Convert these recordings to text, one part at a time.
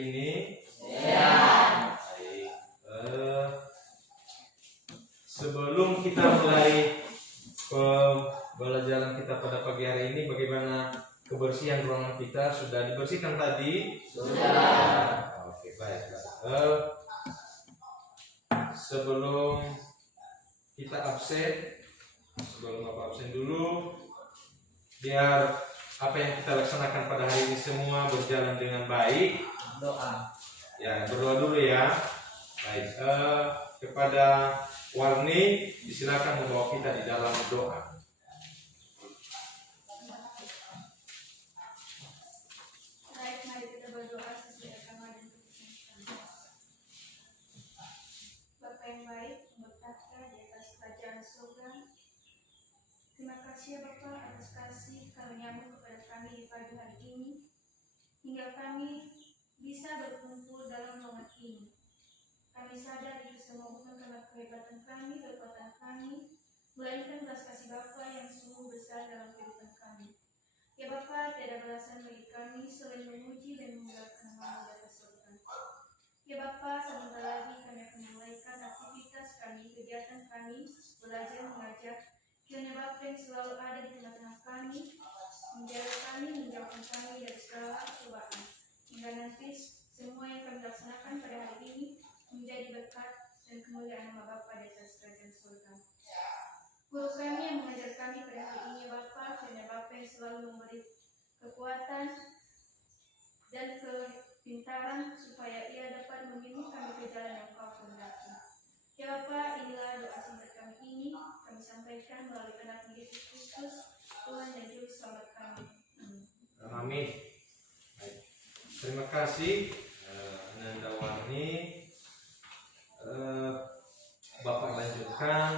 ini? Sehat. Baik. Sebelum kita mulai pembelajaran kita pada pagi hari ini, bagaimana kebersihan ruangan kita? Sudah dibersihkan tadi? Sudah. Oke, baik. Sebelum kita absen, sebelum Bapak absen dulu, biar apa yang kita laksanakan pada hari ini semua berjalan dengan baik. Doa. Ya, berdoa dulu ya. Baik, kepada Warni, disilakan membawa kita di dalam doa. Baik, mari kita berdoa sesuai agama dan kepercayaan. Bapa yang baik, berkata di atas kerajaan surga. Terima kasih ya Bapa atas kasih karuniamu kepada kami di pagi hari ini, hingga kami bisa berkumpul dalam ruangan ini. Kami sadar itu semua bukan karena kehebatan kami, kekuatan kami, melainkan belas kasih Bapa yang sungguh besar dalam kehidupan kami. Ya Bapa, tiada balasan bagi kami selain memuji dan memuliakan nama di atas surga. Ya Bapa, sebentar lagi kami akan memulaikan aktivitas kami, kegiatan kami, belajar mengajar. Kiranya Bapa yang selalu ada di tengah-tengah kami, menjaga kami, menjauhkan kami dari segala cobaan. Hingga nanti semua yang kami laksanakan pada hari ini menjadi berkat dan kemuliaan nama Bapa di atas kerajaan surga. Guru kami yang mengajar kami pada hari ini Bapa, kiranya Bapa yang selalu memberi kekuatan dan kepintaran supaya ia dapat membimbing kami ke jalan yang Kau kehendaki. Ya Bapa, inilah doa singkat kami ini kami sampaikan melalui anak Yesus Kristus, Tuhan dan Juru Selamat kami. Amin. Baik. Terima kasih Ananda Warni. Bapak lanjutkan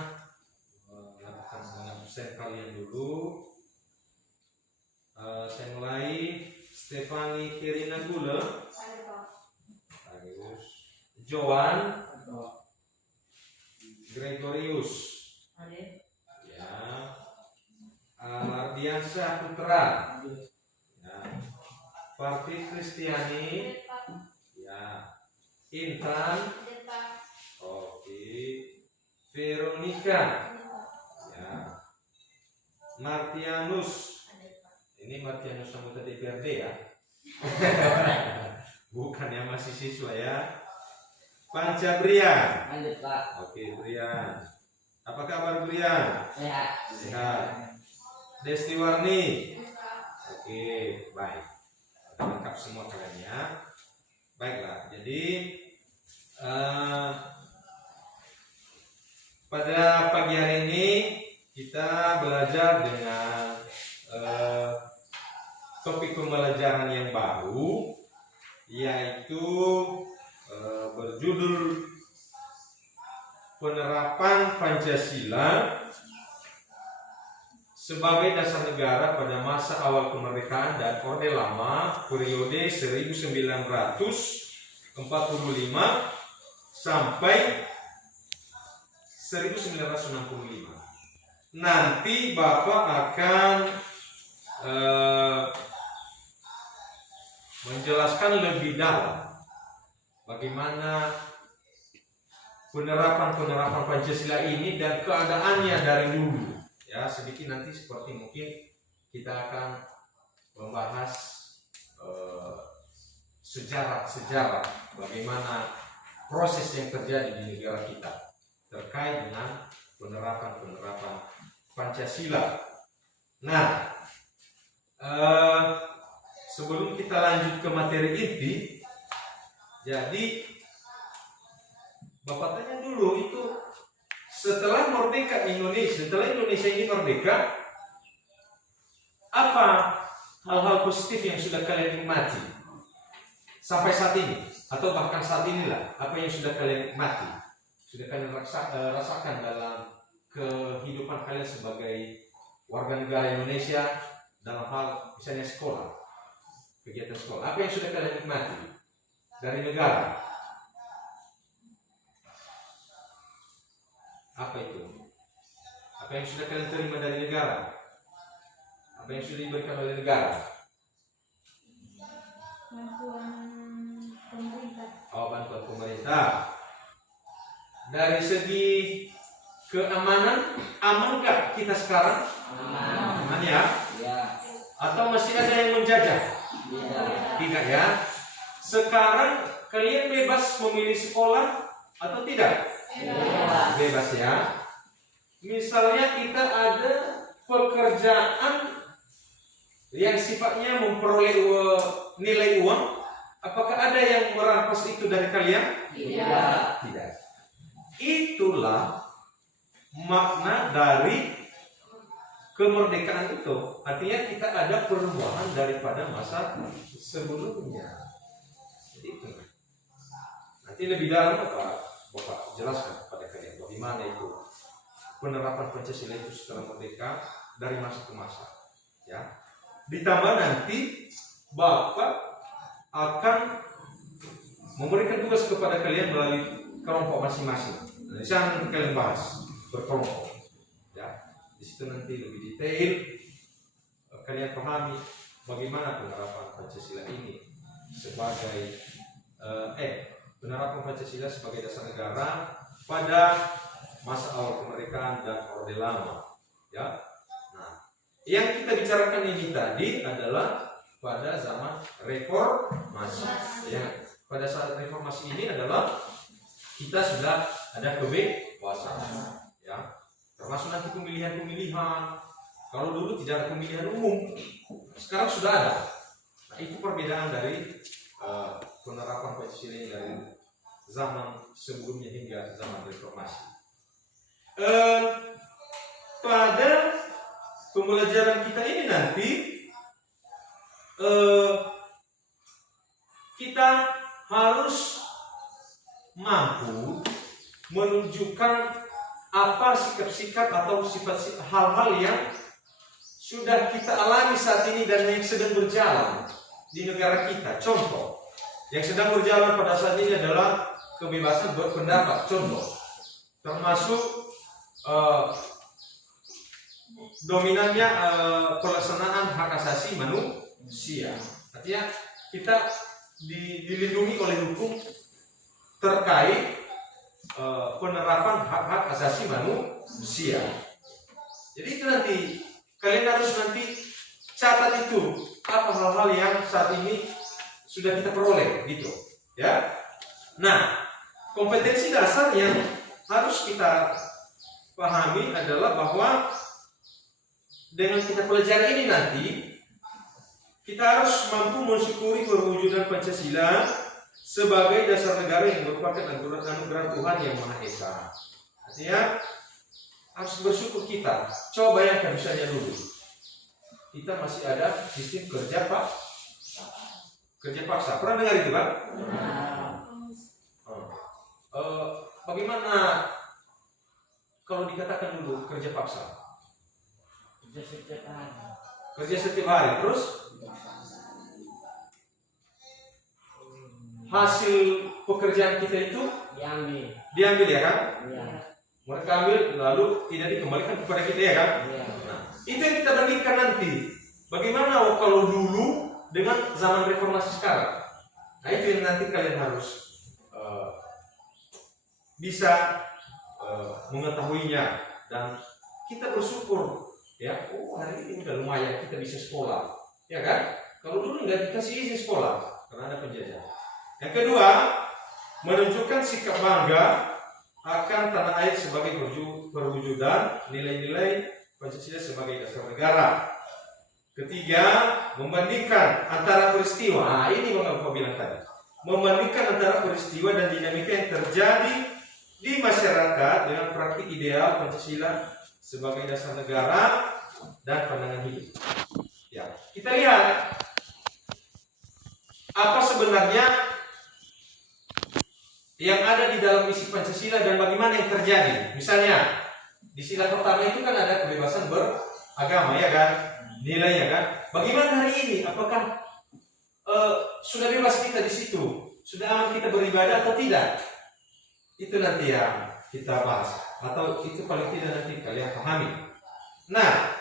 dengan absen kalian dulu. Saya mulai. Stefani Kirina Gula, Joan Gregorius, ya, Ardiansyah Putra, ya, Parti Kristiani, ya, Intan, oke, Veronica, ya, Martianus, ini Martianus anggota DPRD ya, bukan ya, masih siswa ya. Panca Brian. Lanjut Pak. Oke, Brian. Apa kabar Brian? Sehat. Sehat. Desti Warni. Oke, baik. Lengkap semua kalian ya. Baiklah. Jadi pada pagi hari ini kita belajar dengan topik pembelajaran yang baru, yaitu berjudul penerapan Pancasila sebagai dasar negara pada masa awal kemerdekaan dan Orde Lama periode 1945 sampai 1965. Nanti Bapak akan menjelaskan lebih dalam bagaimana penerapan Pancasila ini dan keadaannya dari dulu. Ya, sedikit nanti seperti mungkin kita akan membahas sejarah bagaimana proses yang terjadi di negara kita terkait dengan penerapan Pancasila. Nah, sebelum kita lanjut ke materi inti, jadi Bapak tanya dulu, itu setelah Indonesia ini merdeka, apa hal-hal positif yang sudah kalian nikmati sampai saat ini, atau bahkan saat inilah, apa yang sudah kalian nikmati, sudah kalian rasakan dalam kehidupan kalian sebagai warga negara Indonesia dalam hal misalnya sekolah, kegiatan sekolah, apa yang sudah kalian nikmati dari negara? Apa itu? Apa yang sudah kalian terima dari negara? Apa yang sudah diberikan oleh negara? Bantuan Nah, dari segi keamanan, aman nggak kita sekarang? Aman ya? Ya. Atau masih ada yang menjajah? Tidak. Tidak ya. Sekarang kalian bebas memilih sekolah atau tidak? Bebas. Bebas ya. Misalnya kita ada pekerjaan yang sifatnya memperoleh nilai uang, apakah ada yang merampas itu dari kalian? Tidak. Tidak. Itulah makna dari kemerdekaan itu. Artinya kita ada perubahan daripada masa sebelumnya. Jadi itu. Nanti lebih dalam Bapak jelaskan kepada kalian bagaimana itu penerapan Pancasila itu setelah merdeka dari masa ke masa. Ya. Ditambah nanti Bapak akan memberikan tugas kepada kalian melalui kelompok masing-masing. Di sana nanti kalian bahas berkelompok. Ya, di situ nanti lebih detail kalian pahami bagaimana penerapan Pancasila ini sebagai penerapan Pancasila sebagai dasar negara pada masa awal kemerdekaan dan Orde Lama. Ya, nah, yang kita bicarakan ini tadi adalah pada zaman reformasi. Ya, pada saat reformasi ini adalah kita sudah ada kebebasan, ya, termasuk nanti pemilihan-pemilihan. Kalau dulu tidak ada pemilihan umum, sekarang sudah ada. Nah, itu perbedaan dari penerapan Pancasila ini dari zaman sebelumnya hingga zaman reformasi. Pada pembelajaran kita ini nanti kita harus mampu menunjukkan apa sikap-sikap atau sifat hal-hal yang sudah kita alami saat ini dan yang sedang berjalan di negara kita. Contoh yang sedang berjalan pada saat ini adalah kebebasan berpendapat. Contoh termasuk dominannya pelaksanaan hak asasi manusia. Artinya kita dilindungi oleh hukum terkait penerapan hak-hak asasi manusia. Jadi itu nanti kalian harus nanti catat itu apa hal-hal yang saat ini sudah kita peroleh gitu, ya. Nah, kompetensi dasar yang harus kita pahami adalah bahwa dengan kita pelajari ini nanti kita harus mampu mensyukuri perwujudan Pancasila sebagai dasar negara yang merupakan anugerah Tuhan yang Maha Esa. Artinya harus bersyukur kita. Coba bayangkan misalnya dulu kita masih ada sistem kerja paksa. Pernah dengar itu kan? Bagaimana kalau dikatakan dulu kerja paksa? Kerja setiap hari. Terus hasil pekerjaan kita itu diambil ya kan? Mereka ambil lalu tidak dikembalikan kepada kita ya kan? Nah, itu yang kita bandingkan nanti. Bagaimana kalau dulu dengan zaman reformasi sekarang? Nah, itu yang nanti kalian harus bisa mengetahuinya dan kita bersyukur ya. Oh, hari ini udah lumayan kita bisa sekolah, ya kan? Kalau dulu nggak dikasih izin sekolah karena ada penjajah. Yang kedua, menunjukkan sikap bangga akan tanah air sebagai perwujudan nilai-nilai Pancasila sebagai dasar negara. Ketiga, membandingkan antara peristiwa. Nah, ini Bang Alfa bilang tadi. Membandingkan antara peristiwa dan dinamika yang terjadi di masyarakat dengan praktik ideal Pancasila sebagai dasar negara dan pandangan hidup. Ya, kita lihat apa sebenarnya yang ada di dalam isi Pancasila dan bagaimana yang terjadi. Misalnya di sila pertama itu kan ada kebebasan beragama ya kan, nilainya kan. Bagaimana hari ini? Apakah sudah bebas kita di situ? Sudah aman kita beribadah atau tidak? Itu nanti yang kita bahas, atau itu paling tidak nanti kalian pahami. Nah,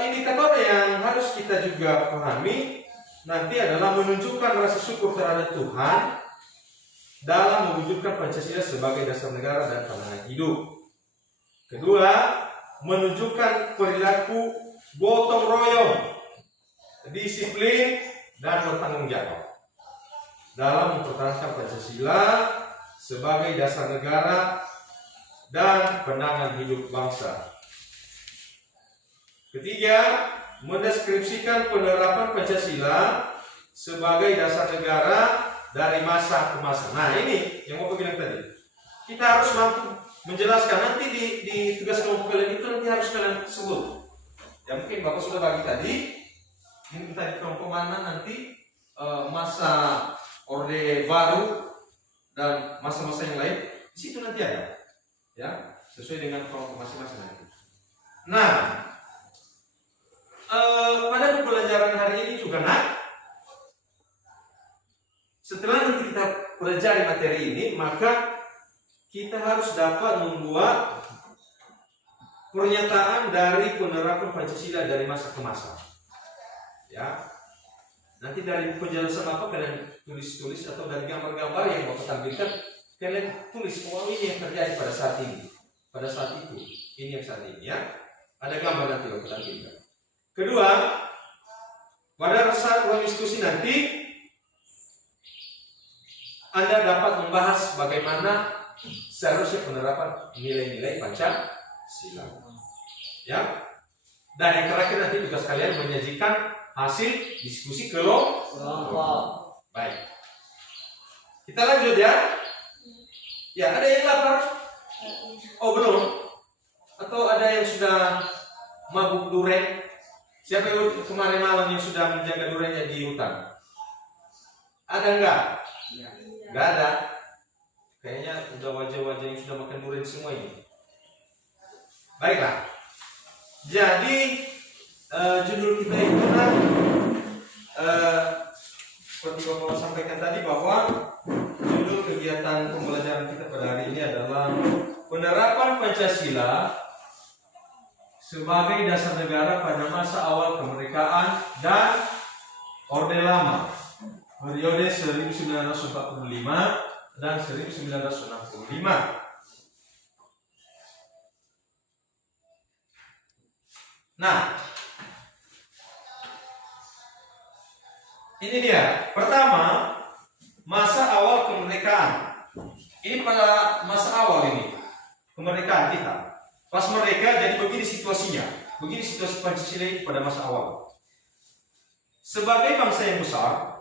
indikator yang harus kita juga pahami nanti adalah menunjukkan rasa syukur terhadap Tuhan dalam mewujudkan Pancasila sebagai dasar negara dan pandangan hidup. Kedua, menunjukkan perilaku gotong royong, disiplin, dan bertanggung jawab dalam mempertahankan Pancasila sebagai dasar negara dan pandangan hidup bangsa. Ketiga, mendeskripsikan penerapan Pancasila sebagai dasar negara dari masa ke masa. Nah, ini yang mau bilang tadi. Kita harus mampu menjelaskan. Nanti di tugas kelompok kalian itu nanti harus kalian sebut. Ya mungkin Bapak sudah bagi tadi. Ini kita di kelompok mana nanti masa Orde Baru dan masa-masa yang lain. Di situ nanti ada. Ya, sesuai dengan kelompok masing-masing nanti. Nah, pada pembelajaran hari ini juga setelah nanti kita pelajari materi ini, maka kita harus dapat membuat pernyataan dari penerapan Pancasila dari masa ke masa. Ya, nanti dari penjelasan apa kalian tulis atau dari gambar-gambar yang Bapak tampilkan, kalian tulis ini yang terjadi pada saat ini, pada saat itu, ini yang saat ini ya. Ada gambar nanti Bapak tampilkan. Kedua, pada saat ruang diskusi nanti Anda dapat membahas bagaimana seharusnya penerapan nilai-nilai Pancasila. Ya. Dan yang terakhir nanti tugas kalian menyajikan hasil diskusi kelompok. Baik. Kita lanjut ya. Ya, ada yang lapar? Oh, belum? Atau ada yang sudah mabuk durian? Siapa yang kemarin malam yang sudah menjaga duriannya di hutan? Ada enggak? Enggak ada. Kayaknya udah wajah-wajah yang sudah makan durian semua ini. Baiklah. Jadi judul kita itu seperti Bapak sampaikan tadi bahwa judul kegiatan pembelajaran kita pada hari ini adalah penerapan Pancasila sebagai dasar negara pada masa awal kemerdekaan dan Orde Lama periode 1945 dan 1965. Nah, ini dia. Pertama, masa awal kemerdekaan. Ini pada masa awal ini kemerdekaan kita. Pas merdeka, jadi begini situasinya. Begini situasi Pancasila ini pada masa awal. Sebagai bangsa yang besar,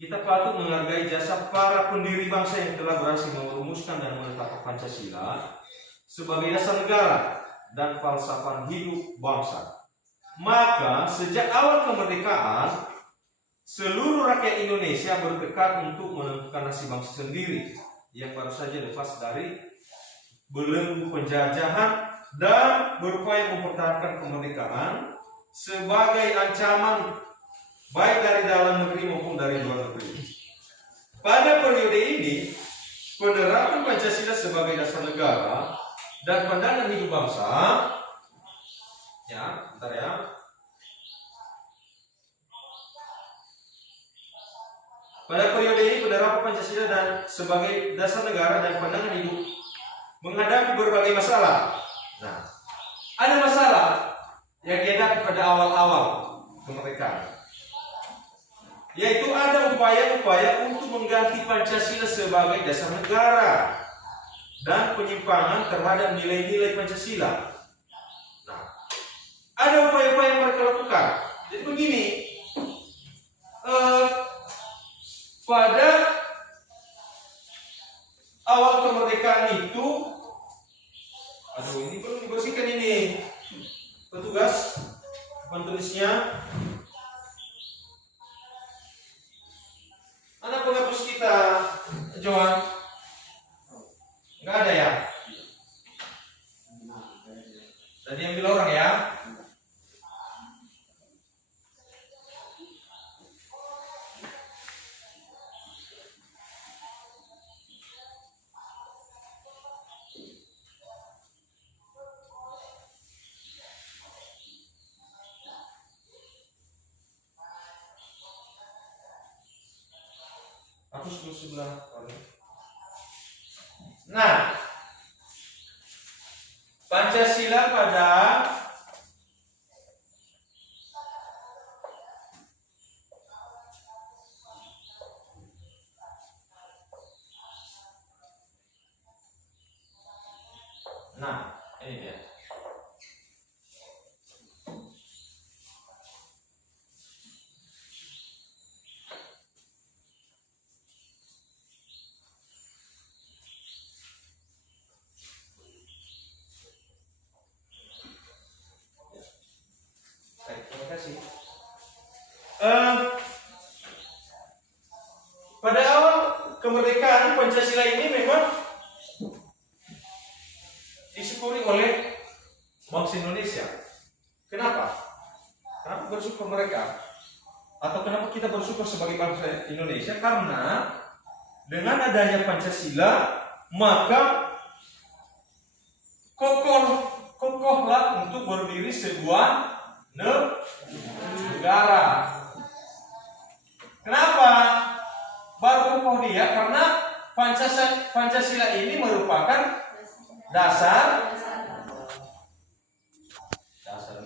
kita patut menghargai jasa para pendiri bangsa yang telah berhasil merumuskan dan menetapkan Pancasila sebagai dasar negara dan falsafah hidup bangsa. Maka sejak awal kemerdekaan, seluruh rakyat Indonesia bertekad untuk menentukan nasib bangsa sendiri yang baru saja lepas dari belenggu penjajahan dan berupaya mempertahankan kemerdekaan sebagai ancaman baik dari dalam negeri maupun dari luar negeri. Pada periode ini, penerapan Pancasila sebagai dasar negara dan pandangan hidup bangsa, ya, bentar ya. Pada periode ini, penerapan Pancasila dan sebagai dasar negara dan pandangan hidup menghadapi berbagai masalah. Nah, ada masalah yang dihadapi pada awal-awal kemerdekaan, yaitu ada upaya-upaya untuk mengganti Pancasila sebagai dasar negara dan penyimpangan terhadap nilai-nilai Pancasila. Nah, ada upaya-upaya yang mereka lakukan. Jadi begini, pada awal kemerdekaan itu, aduh ini perlu dibersihkan ini, petugas penulisnya. Anak penghapus kita, Johan, nggak ada ya? Tadi ambil orang ya? Aku sebelah kanan. Nah, Pancasila pada ini dia. Baik, terima kasih. Pada awal kemerdekaan Pancasila ini memang disyukuri oleh bangsa Indonesia. Kenapa? Kenapa bersyukur mereka? Atau kenapa kita bersyukur sebagai bangsa Indonesia? Karena dengan adanya Pancasila, maka kokohlah untuk berdiri sebuah negara. Kenapa baru kokoh dia? Karena Pancasila ini merupakan dasar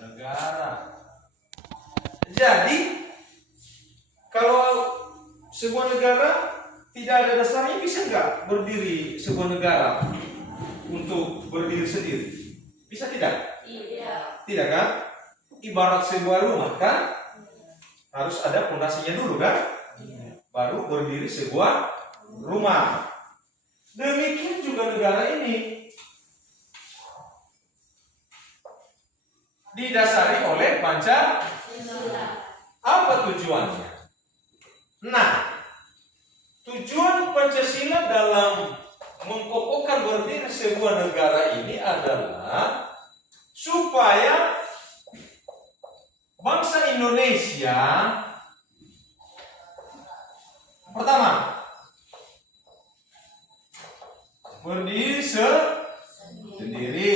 negara. Jadi kalau sebuah negara tidak ada dasarnya, bisa nggak berdiri sebuah negara untuk berdiri sendiri? Bisa tidak? Tidak kan? Ibarat sebuah rumah kan, harus ada fondasinya dulu kan, baru berdiri sebuah rumah. Demikian juga negara ini didasari oleh Pancasila. Apa tujuannya? Nah, tujuan Pancasila dalam mengkokohkan berdiri sebuah negara ini adalah supaya bangsa Indonesia pertama berdiri sendiri.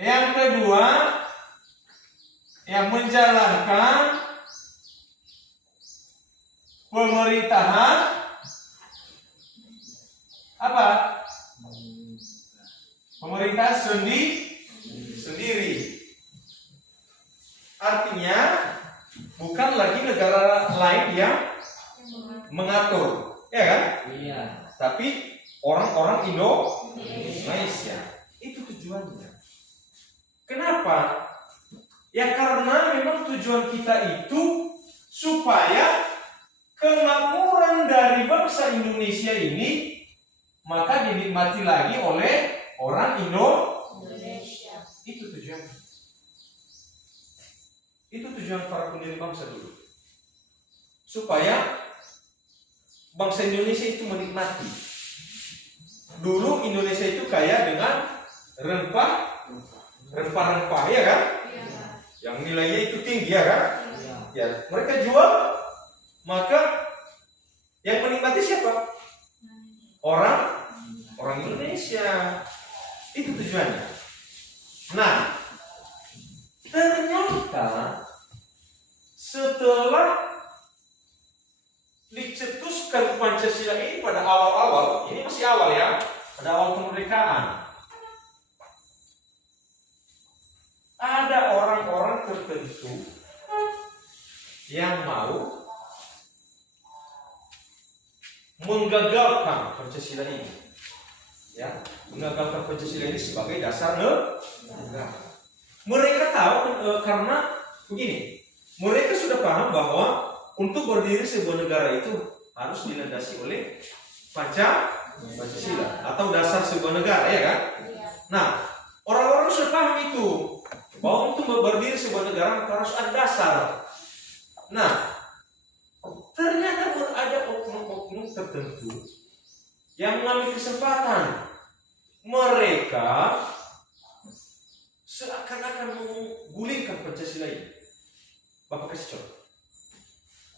Yang kedua, yang menjalankan pemerintahan apa? Pemerintahan sendiri. Artinya bukan lagi negara lain yang mengatur, ya kan? Iya. Tapi orang-orang Indonesia. Itu tujuannya. Kenapa? Ya karena memang tujuan kita itu supaya kemakmuran dari bangsa Indonesia ini maka dinikmati lagi oleh orang Indonesia. Itu tujuan. Itu tujuan para pendiri bangsa dulu. Supaya bangsa Indonesia itu menikmati. Dulu Indonesia itu kaya dengan rempah-rempah, ya kan? Yang nilainya itu tinggi, ya kan? Ya, mereka jual, maka yang menikmati siapa? Orang Indonesia. Itu tujuannya. Nah, ternyata setelah dicetuskan Pancasila ini pada awal-awal, ini masih awal ya, pada awal kemerdekaan, ada orang-orang tertentu yang mau menggagalkan Pancasila ini, ya, menggagalkan Pancasila ini sebagai dasar negara. Mereka tahu karena begini, mereka sudah paham bahwa untuk berdiri sebuah negara itu harus dilandasi oleh Pancasila atau dasar sebuah negara, ya kan? Nah, orang-orang sudah paham itu bahwa untuk berdiri sebuah negara harus ada dasar. Nah, ternyata ada oknum-oknum tertentu yang mengambil kesempatan. Mereka seakan-akan menggulingkan Pancasila ini. Bapak kasih contoh.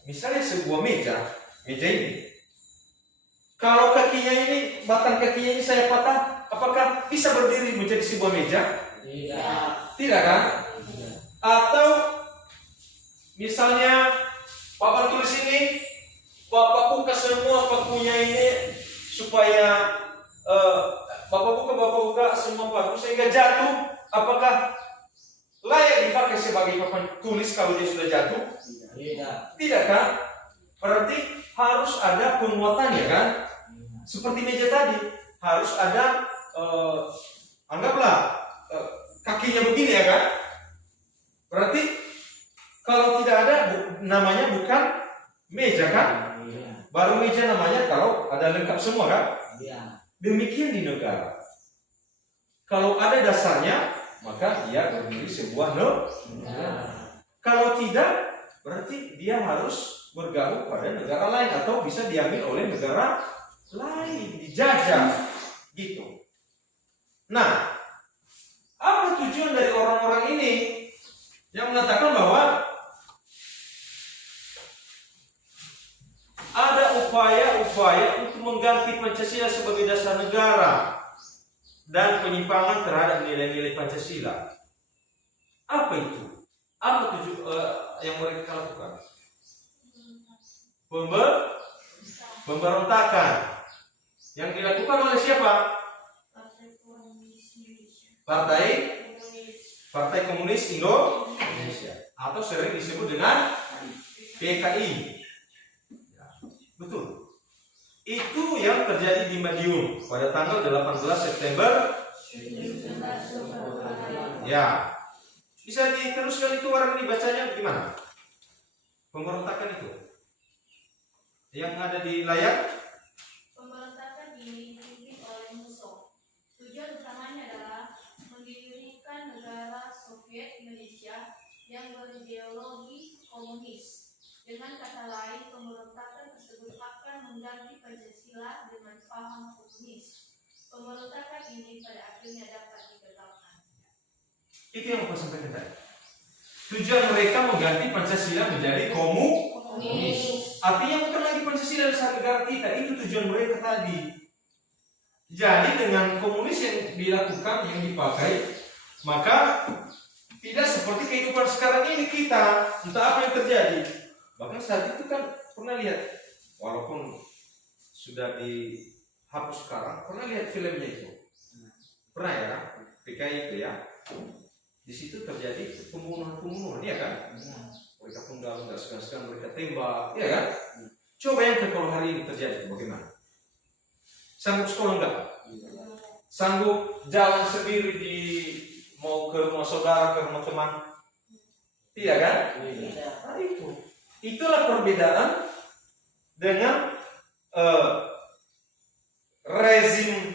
Misalnya sebuah meja ini, kalau kakinya ini, batang kakinya ini saya patah, apakah bisa berdiri menjadi sebuah meja? Tidak kan? Atau misalnya Bapak tulis ini, Bapak buka semua pakunya ini supaya Bapak buka semua paku sehingga jatuh, apakah layak dipakai sebagai papan tulis kalau dia sudah jatuh? Tidak. Tidak kan? Berarti harus ada penguatannya kan? Seperti meja tadi, harus ada anggaplah kakinya begini ya kan? Berarti kalau tidak ada namanya bukan meja kan? Iya. Baru meja namanya kalau ada lengkap semua kan? Iya. Demikian di negara. Kalau ada dasarnya, maka dia berdiri sebuah negara. Kalau tidak, berarti dia harus bergabung pada negara lain atau bisa diambil oleh negara lain, dijajah gitu. Nah, apa tujuan dari orang-orang ini yang mengatakan bahwa ada upaya-upaya untuk mengganti Pancasila sebagai dasar negara dan penyimpangan terhadap nilai-nilai Pancasila? Apa itu? Apa yang mereka lakukan? Pemberontakan yang dilakukan oleh siapa? Partai Komunis Indonesia atau sering disebut dengan PKI. Betul. Itu yang terjadi di Madiun pada tanggal 18 September. Ya. Bisa diteruskan itu orang ini bacanya gimana? Pemberontakan itu. Yang ada di layar. Pemberontakan ini dipimpin oleh Musso. Tujuan utamanya adalah mendirikan negara Soviet Indonesia yang berideologi komunis. Dengan kata lain, pemberontakan tersebut akan mengganti Pancasila dengan paham komunis. Pemberontakan ini pada akhirnya dapat digagalkan. Itu yang aku sampaikan tadi. Tujuan mereka mengganti Pancasila menjadi komunis. Artinya bukan lagi Pancasila dasar negara kita. Itu tujuan mereka tadi. Jadi dengan komunis yang dilakukan, yang dipakai, maka tidak seperti kehidupan sekarang ini kita. Entah apa yang terjadi. Bahkan saat itu kan pernah lihat, walaupun sudah dihapus sekarang, pernah lihat filmnya itu? Pernah ya? PKI itu ya? Di situ terjadi pembunuhan, ya kan? Mereka penggal, nggak segan-segan mereka tembak, ya kan? Coba bayangkan kalau hari ini terjadi, bagaimana? Sanggup sekolah nggak? Sanggup jalan sendiri mau ke rumah saudara, ke rumah teman? Tidak kan? Nah, itulah perbedaan dengan rezim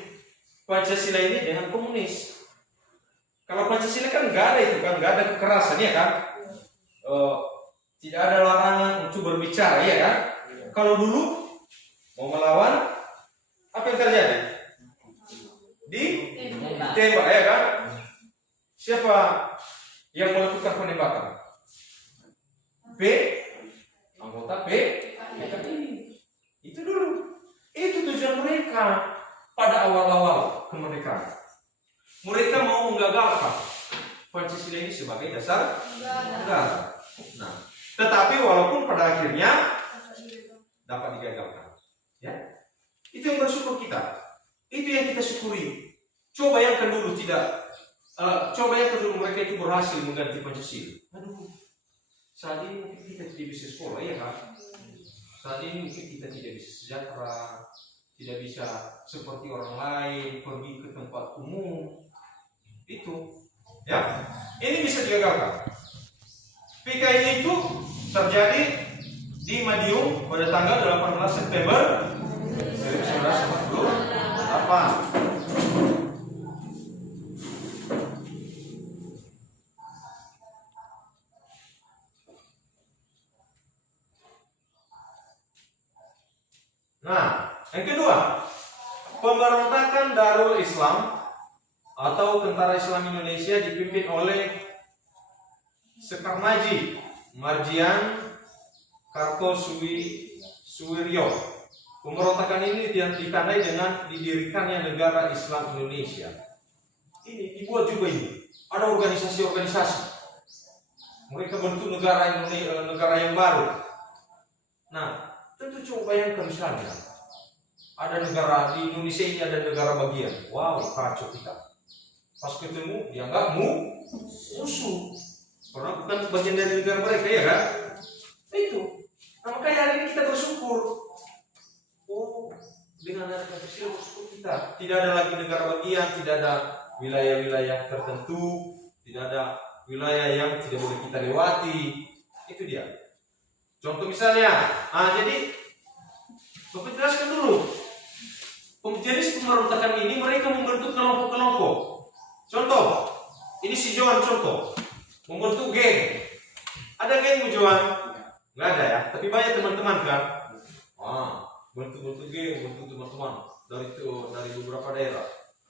Pancasila ini dengan komunis. Kalau Pancasila kan nggak ada itu kan, nggak ada kekerasan ya kan, tidak ada larangan untuk berbicara ya kan. Kalau dulu mau melawan, apa yang terjadi? Ditembak ya kan. Siapa yang melakukan penembakan? Anggota PKI. Itu dulu. Itu tujuan mereka pada awal-awal kemerdekaan. Mereka mau menggagalkan Pancasila ini sebagai dasar negara. Nah, tetapi walaupun pada akhirnya dapat digagalkan, ya, itu yang bersyukur kita. Itu yang kita syukuri. Coba yang kedua mereka itu berhasil mengganti Pancasila. Aduh, saat ini mungkin kita tidak bisa sekolah, ya kan? Saat ini mungkin kita tidak bisa sejahtera, tidak bisa seperti orang lain pergi ke tempat umum. Itu, ya, ini bisa digagalkan. PKI itu terjadi di Madiun pada tanggal 18 September 1948. Nah, yang kedua, pemberontakan Darul Islam atau Tentara Islam Indonesia dipimpin oleh Sekarnaji Marjian Kartosuwiryo. Pemberontakan ini ditandai dengan didirikannya negara Islam Indonesia. Ini dibuat juga ini. Ada organisasi-organisasi. Mereka bentuk negara yang baru. Nah, tentu coba bayangkan misalnya ada negara di Indonesia ini ada negara bagian. Wow, kacau kita. Pas ketemu dia nggak musuh, karena bukan bagian dari negara mereka ya kan? Itu. Nah, makanya hari ini kita bersyukur. Oh, dengan ada Pancasila bersyukur kita. Tidak ada lagi negara bagian, tidak ada wilayah-wilayah tertentu, tidak ada wilayah yang tidak boleh kita lewati. Itu dia. Contoh misalnya, jadi Bapak jelaskan dulu. Jenis pemberontakan ini mereka membentuk kelompok-kelompok. Contoh, ini si Johan contoh, membentuk geng. Ada geng Johan? Nggak ada ya, tapi banyak teman-teman kan. Bentuk geng, bentuk teman-teman dari beberapa daerah.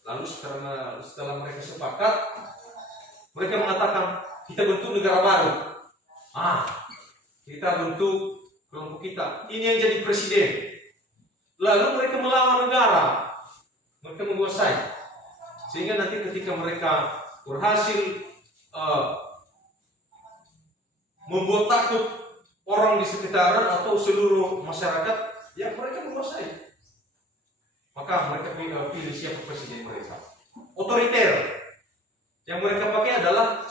Lalu setelah mereka sepakat, mereka mengatakan kita bentuk negara baru. Kita bentuk kelompok kita. Ini yang jadi presiden. Lalu mereka melawan negara, mereka menguasai, sehingga nanti ketika mereka berhasil membuat takut orang di sekitaran atau seluruh masyarakat, ya mereka menguasai. Maka mereka pilih siapa presiden mereka. Otoriter. Yang mereka pakai adalah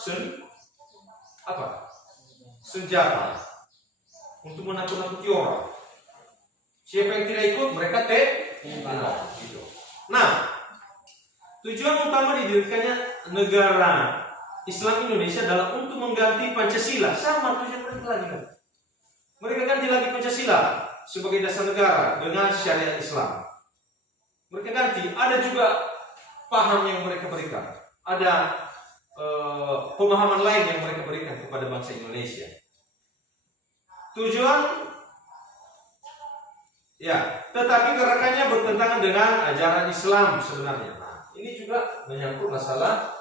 senjata untuk menakut-nakuti orang. Siapa yang tidak ikut, mereka tembak. Gitu. Nah, tujuan utama didirikannya negara Islam Indonesia adalah untuk mengganti Pancasila. Sama tujuan mereka lagi kan? Mereka ganti lagi Pancasila sebagai dasar negara dengan syariat Islam. Mereka ganti. Ada juga paham yang mereka berikan. Ada pemahaman lain yang mereka berikan kepada bangsa Indonesia. Tujuan tetapi gerakannya bertentangan dengan ajaran Islam sebenarnya. Nah, ini juga menyangkut masalah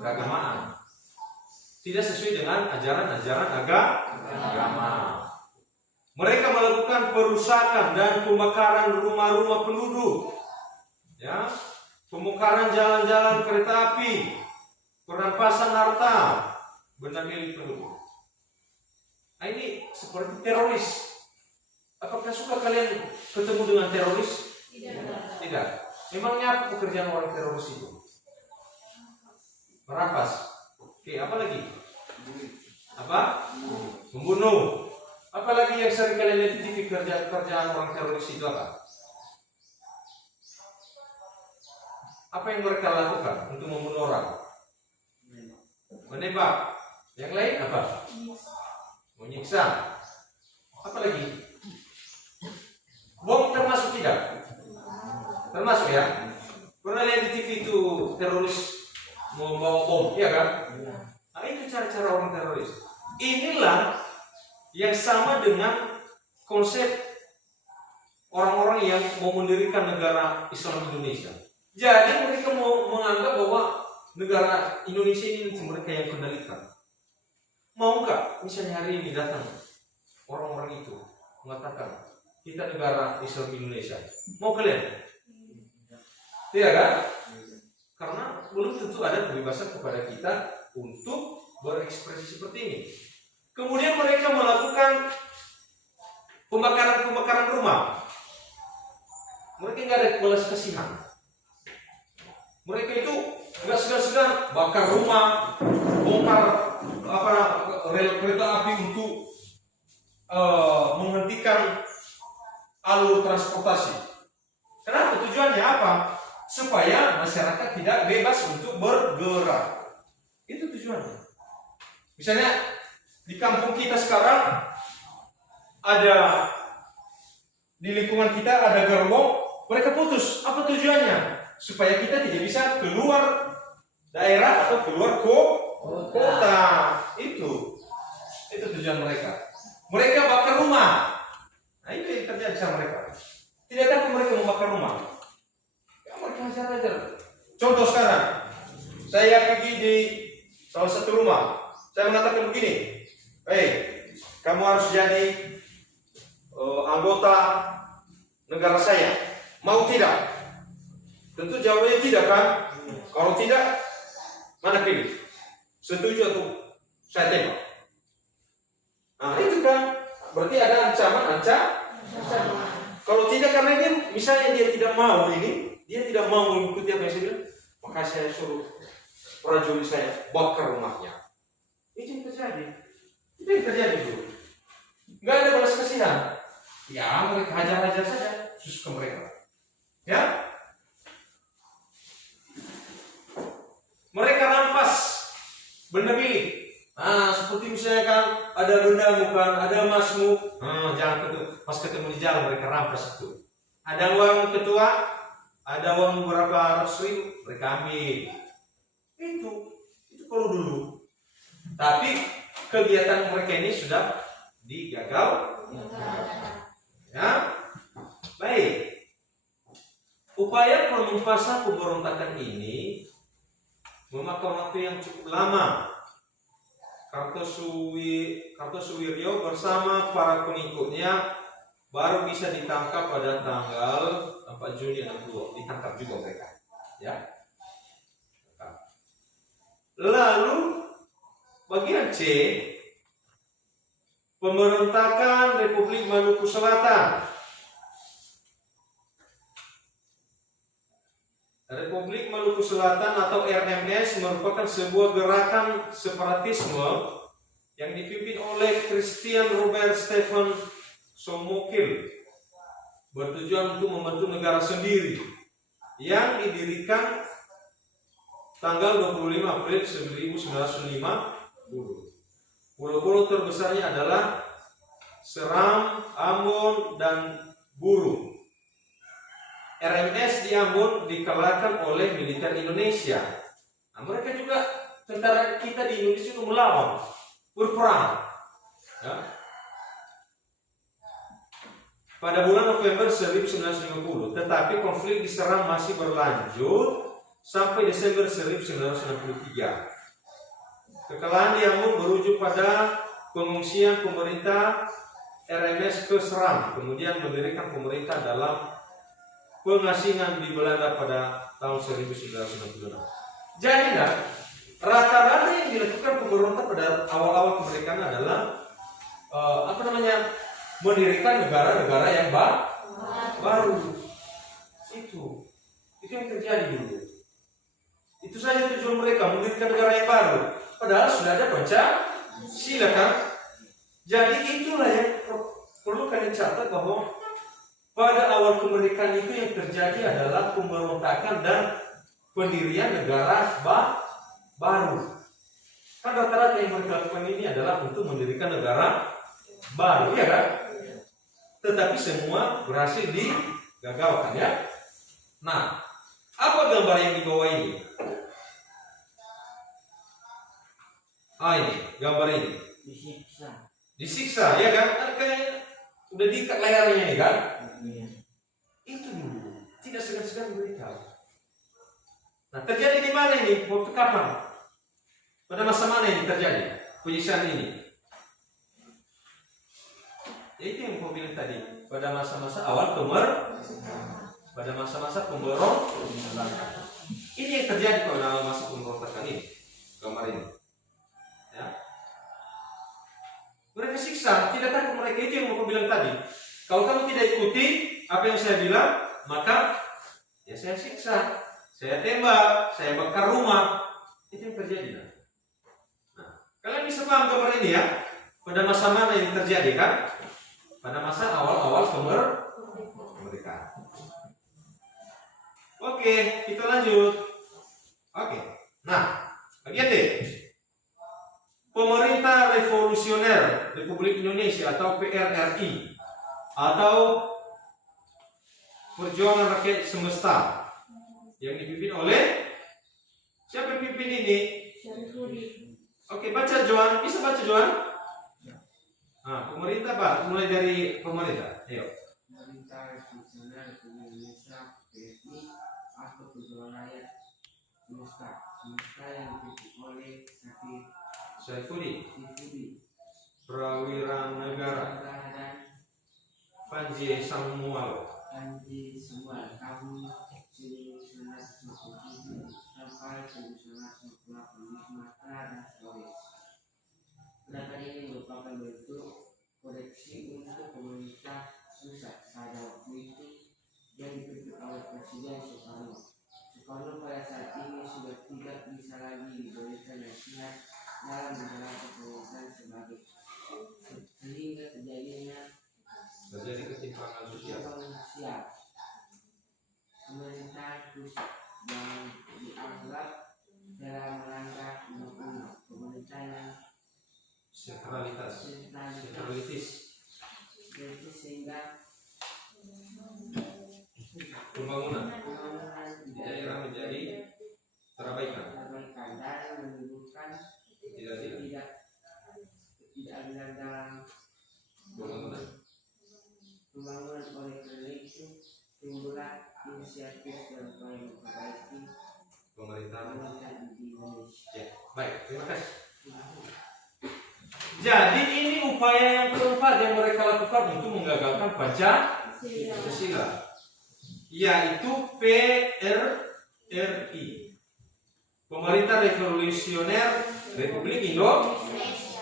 keagamaan. Tidak sesuai dengan ajaran-ajaran agama. Mereka melakukan perusakan dan pembakaran rumah-rumah penduduk. Ya, pembakaran jalan-jalan kereta api, perampasan harta benda milik penduduk. Nah, ini seperti teroris. Apakah suka kalian ketemu dengan teroris? Tidak. Memangnya apa pekerjaan orang teroris itu? Merampas. Oke, apa lagi? Membunuh. Apa lagi yang sering kalian lihat di TV kerjaan orang teroris itu apa? Apa yang mereka lakukan untuk membunuh orang? Menembak. Yang lain apa? Menyiksa. Apa lagi? Bom termasuk tidak? Termasuk ya? Pernah lihat di TV itu teroris membawa bom, iya kan? Nah, itu cara-cara orang teroris. Inilah yang sama dengan konsep orang-orang yang mau mendirikan negara Islam Indonesia. Jadi mereka mau menganggap bahwa negara Indonesia ini mereka yang kendalikan. Mau nggak misalnya hari ini datang orang-orang itu mengatakan kita negara Islam Indonesia, mau kalian? Tidak kan? Karena belum tentu ada kebebasan kepada kita untuk berekspresi seperti ini. Kemudian mereka melakukan pembakaran rumah. Mereka nggak ada belas kasihan. Mereka itu nggak segan-segan bakar rumah, bongkar rel kereta api untuk menghentikan alur transportasi. Kenapa? Tujuannya apa? Supaya masyarakat tidak bebas untuk bergerak. Itu tujuannya. Misalnya di kampung kita sekarang ada, di lingkungan kita ada gerbong, mereka putus. Apa tujuannya? Supaya kita tidak bisa keluar daerah atau keluar kota. Itu tujuan mereka. Mereka bakar rumah. Nah, itu yang terjadi sama mereka. Tidak takut mereka membakar rumah. Ya, mereka hajar-hajar. Contoh sekarang, saya pergi di salah satu rumah. Saya mengatakan begini, kamu harus jadi anggota negara saya. Mau tidak? Tentu jawabannya tidak kan? Kalau tidak, mana pilih? Setuju atau saya tembak? Nah, itu kan berarti ada ancaman. Kalau tidak, karena dia misalnya dia tidak mau dia tidak mau mengikuti apa yang saya bilang, maka saya suruh prajurit saya bakar rumahnya. Itu yang terjadi. Itu yang terjadi dulu. Nggak ada balas kasihan. Ya mereka hajar-hajar saja, khusus ke mereka. Ya, mereka rampas benda milik. Seperti misalnya kan ada bendamu kan, ada emasmu. Jangan pas ketemu di jalan mereka rampas itu. Ada uang ketua, ada uang beberapa ratus ribu, mereka ambil. Itu kalau dulu. Tapi kegiatan mereka ini sudah digagal. Ya, baik. Upaya penumpasan pemberontakan ini memakan waktu yang cukup lama. Kartosuwiryo bersama para pengikutnya baru bisa ditangkap pada tanggal 4 Juni 62. Ditangkap juga mereka. Ya. Lalu bagian C, pemberontakan Republik Maluku Selatan. Republik Maluku Selatan atau RMS merupakan sebuah gerakan separatisme yang dipimpin oleh Christian Robert Stephen Somokil, bertujuan untuk membentuk negara sendiri yang didirikan tanggal 25 April 1950. Pulau-pulau terbesarnya adalah Seram, Ambon, dan Buru. RMS di Ambon dikalahkan oleh militer Indonesia. Mereka juga, tentara kita di Indonesia itu melawan, berperang. Ya. Pada bulan November 1950, tetapi konflik di Seram masih berlanjut sampai Desember 1963. Kekalahan di Ambon berujung pada pengungsian pemerintah RMS ke Seram, kemudian mendirikan pemerintah dalam pengasingan di Belanda pada tahun 1966. Jadi rata-rata yang dilakukan pemberontak pada awal-awal kemerdekaan adalah mendirikan negara-negara yang baru. Itu yang terjadi dulu. Itu saja tujuan mereka, mendirikan negara yang baru. Padahal sudah ada Pancasila kan. Jadi itulah yang perlu kalian catat, bahwa pada awal kemerdekaan itu yang terjadi adalah pemberontakan dan pendirian negara baru. Kan rata-rata yang mereka lakukan ini adalah untuk mendirikan negara baru, ya kan? Tetapi semua berhasil digagalkan, ya. Nah, apa gambar yang di bawah ini? Ini gambar ini. Disiksa, ya kan? Kayaknya udah diikat layarnya ini kan? Itu dulu, tidak segan-segan beritahu. Nah, terjadi di mana ini? Waktu kapan? Pada masa mana ini terjadi penyiksaan ini? Ya, itu yang aku bilang tadi. Pada masa-masa awal pada masa-masa pemberontakan. Ini yang terjadi pada masa pemberontakan ini. Gambar ini. Ya. Mereka siksa, tidak takut mereka. Itu yang aku bilang tadi. Kalau kamu tidak ikuti apa yang saya bilang, maka ya saya siksa, saya tembak, saya bakar rumah. Itu yang terjadi. Nah, kalian bisa paham gambar ini ya? Pada masa mana yang terjadi kan? Pada masa awal-awal kemerdekaan. Oke, kita lanjut. Oke. Nah, bagian D. Pemerintah Revolusioner Republik Indonesia atau PRRI atau Perjuangan Rakyat Semesta yang dipimpin oleh siapa yang pimpin ini? Oke, baca Joan, bisa baca Joan? Nah, pemerintah Pak, mulai dari pemerintah. Ayo. Pemerintah Revolusioner Republik Indonesia PRRI atau Perjuangan Rakyat Semesta yang dipimpin oleh Saifudi, Prawira Negara, Panji Samuel, tahun 1927 sampai 1998 Sumatera dan Sulawesi. Gerakan ini merupakan bentuk koreksi untuk pemerintah pusat pada waktu itu yang dalam menjalankan pemerintahan sebagai sehingga terjadi ketimpangan sosial. Pemerintahan pusat yang dianggap telah melanggar undang-undang pemerintahan sentralitis sehingga pembangunan di daerah menjadi terabaikan. dan menimbulkan ketidakadilan dalam Pembangunan. pembangunan. Oleh karena itu timbullah inisiatif dan upaya memperbaiki Pemerintahan. di Indonesia. Ya, baik, terima kasih. Jadi ini upaya yang keempat yang mereka lakukan untuk menggagalkan Pancasila, yaitu PRRI, Pemerintah Revolusioner Republik Indonesia,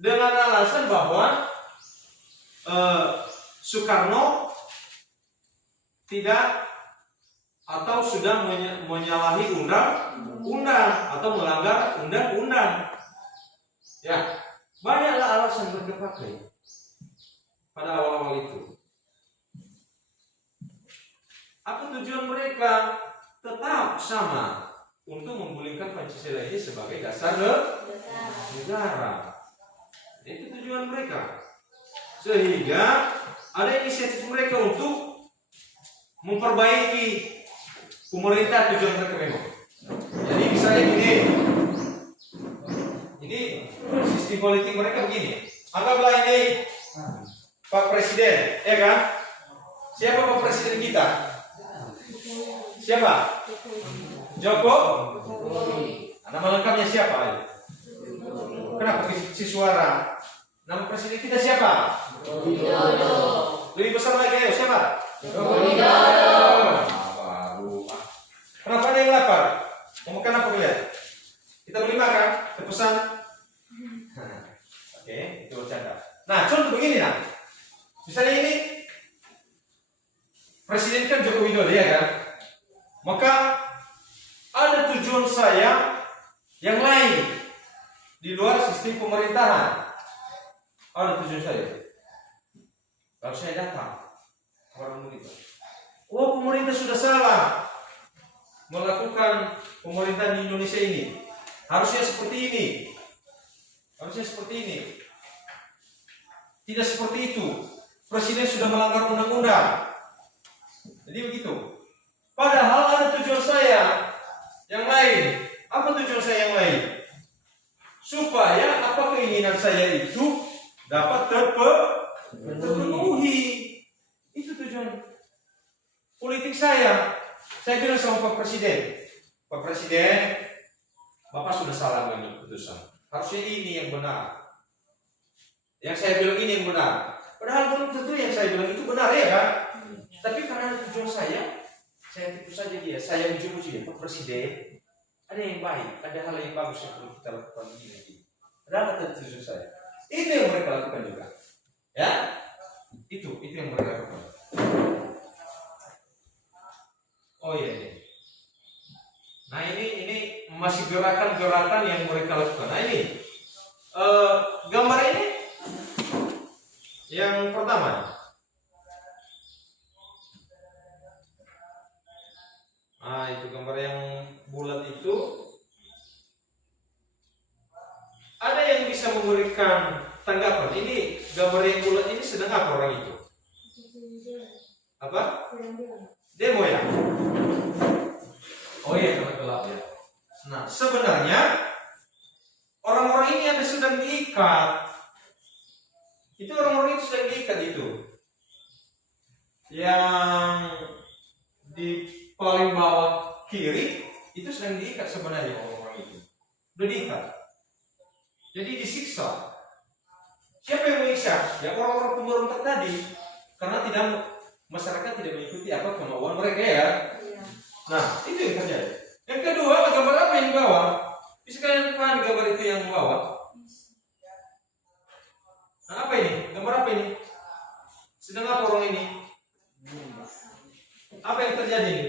dengan alasan bahwa Soekarno tidak atau sudah menyalahi undang-undang atau melanggar undang-undang. Ya, banyaklah alasan yang mereka pakai pada awal-awal itu. Apa tujuan mereka? Tetap sama, untuk menggulingkan Pancasila ini sebagai dasar negara. Itu tujuan mereka. Sehingga ada inisiatif mereka untuk memperbaiki pemerintah. Tujuan mereka memang. Jadi misalnya ini sistem politik mereka begini. Anggaplah ini Pak Presiden, ya kan? Siapa Pak Presiden kita? Siapa? Jokowi. Nama lengkapnya siapa? Kenapa si suara? Nama presiden kita siapa? Widodo. Lebih besar lagi, ayo siapa? Widodo. Baru. Kenapa ada yang lapar? Mau makan apa kalian? Kita beli makan, pesan. Oke, itu bercanda. Nah, contoh begini nah. Misalnya ini presiden kan Joko Widodo, ya kan? Maka ada tujuan saya yang lain di luar sistem pemerintahan. Ada tujuan saya. Lalu saya datang orang begitu. Oh, pemerintah sudah salah melakukan pemerintahan di Indonesia ini. Harusnya seperti ini. Harusnya seperti ini. Tidak seperti itu. Presiden sudah melanggar undang-undang. Jadi begitu. Padahal ada tujuan saya yang lain. Apa tujuan saya yang lain? Supaya apa keinginan saya itu dapat terpenuhi. Itu tujuan politik saya. Saya bilang sama Pak Presiden, Pak Presiden, Bapak sudah salah mengambil keputusan. Harusnya ini yang benar. Yang saya bilang ini yang benar. Padahal belum tentu yang saya bilang itu benar, ya kan? Tapi karena tujuan saya tipu saja dia. Saya muji-muji dia, Pak Presiden. Ada yang baik, ada hal yang bagus yang perlu kita lakukan begini. Padahal ada tujuan saya. Itu yang mereka lakukan juga. Ya, itu yang mereka lakukan. Oh iya ini. Nah ini masih gerakan-gerakan yang mereka lakukan. Nah ini gambar ini yang pertama. Nah itu gambar yang bulat itu. Ada yang bisa memberikan tanggapan. Ini gambar yang bulat ini sedang apa orang itu? Apa? Demo ya? Oh iya, karena gelap ya. Nah, sebenarnya orang-orang ini ada sedang diikat. Itu orang-orang itu sedang diikat itu. Yang di paling bawah kiri itu sedang diikat sebenarnya orang-orang itu. Udah diikat. Jadi disiksa. Siapa yang menyiksa? Ya orang-orang pemberontak tadi. Karena masyarakat tidak mengikuti apa kemauan mereka ya. Nah, itu yang terjadi. Yang kedua, gambar apa yang bawah? Bisa kalian paham gambar itu yang bawah? Nah, apa ini? Gambar apa ini? Sedang apa orang ini? Apa yang terjadi ini?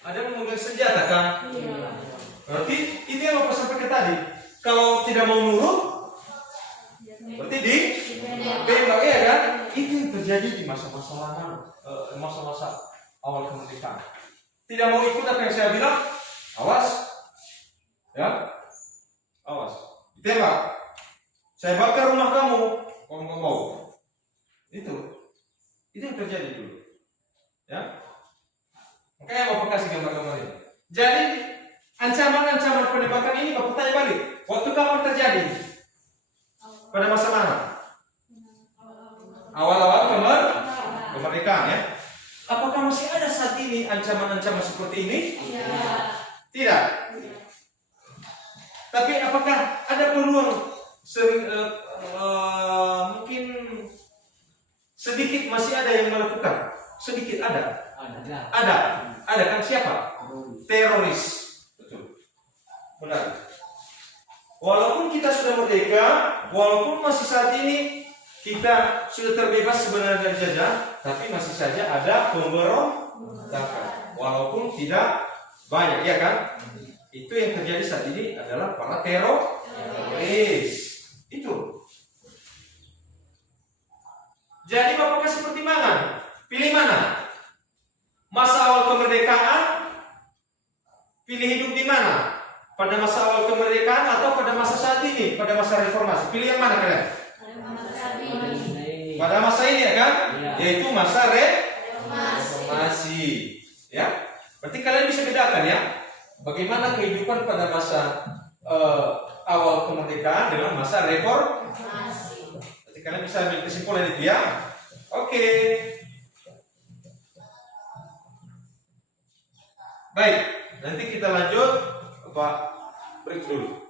Ada yang memegang senjata kan? Berarti itu yang Bapak sampaikan tadi. Kalau tidak mau nurut, berarti ditembak, ya kan? Itu yang terjadi di masa-masa lama, masa-masa awal kemerdekaan. Tidak mau ikut apa yang saya bilang, awas, ya, awas, ditembak. Saya bakar rumah kamu, kalau nggak mau. Itu yang terjadi dulu, ya. Makanya Bapak kasih gambar-gambar ini. Jadi ancaman-ancaman penembakan ini Bapak tanya balik. Waktu kapan terjadi? Pada masa mana? Awal-awal kemerdekaan, ya. Apakah masih ada saat ini ancaman-ancaman seperti ini? Tidak. Tapi apakah ada peluang mungkin sedikit masih ada yang melakukan? Sedikit ada. Ada kan siapa? Teroris. Betul. Benar. Walaupun kita sudah merdeka, walaupun masih saat ini kita sudah terbebas sebenarnya dari jajah, tapi masih saja ada pemberontakan. Walaupun tidak banyak, ya kan? Itu yang terjadi saat ini adalah para teroris. Itu. Jadi Bapak kasih pertimbangan. Pilih mana? Masa awal kemerdekaan? Pilih hidup di mana? Pada masa awal kemerdekaan atau pada masa saat ini? Pada masa reformasi? Pilih yang mana kalian? Pada masa ini, ya kan? Yaitu masa reformasi. Ya. Berarti kalian bisa bedakan, ya, bagaimana kehidupan pada masa awal kemerdekaan dengan masa reformasi. Berarti kalian bisa ambil kesimpulan itu, ya. Oke. Baik, nanti kita lanjut. Pak, break dulu.